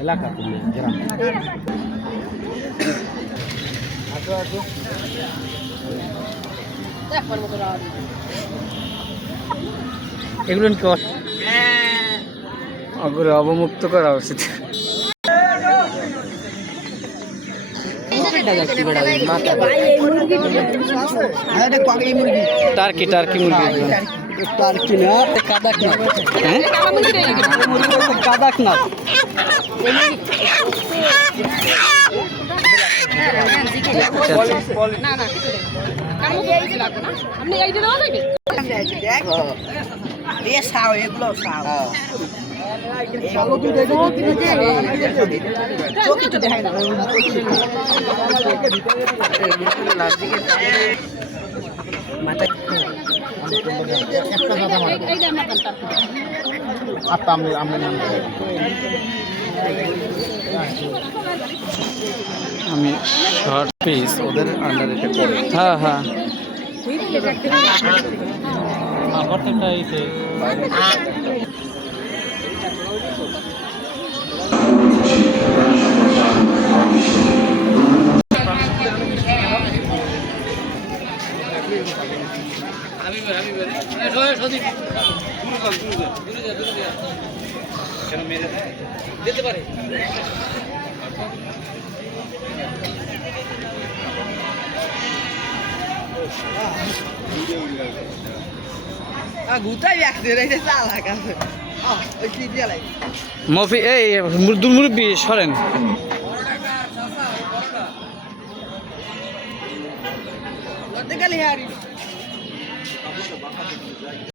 এলাকা গ্রাম এগুলো কি অবমুক্ত করা উচিত। টার্কি টার্কি মুরগি টার্কি না কাদাকনাথ হ্যাঁ কাদাকনাথ আমি শর্ট পিস ওদের আন্ডারে পড়ে হ্যাঁ হ্যাঁ যেতে পারে মফি এই মুরব্বি সরেন